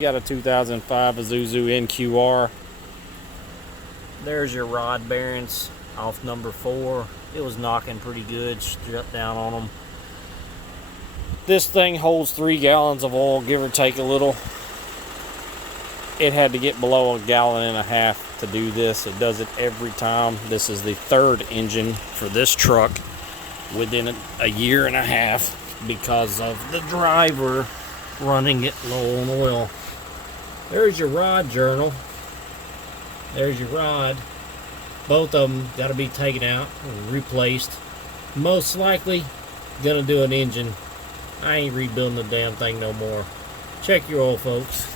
Got a 2005 Isuzu NQR. There's your rod bearings off number 4. It was knocking pretty good, strut down on them. This thing holds 3 gallons of oil, give or take a little. It had to get below 1.5 gallons to do this. It does it every time. This is the 3rd engine for this truck within a year and a half because of the driver running it low on oil. There's your rod journal. There's your rod. Both of them got to be taken out and replaced. Most likely gonna do an engine. I ain't rebuilding the damn thing no more. Check your oil, folks.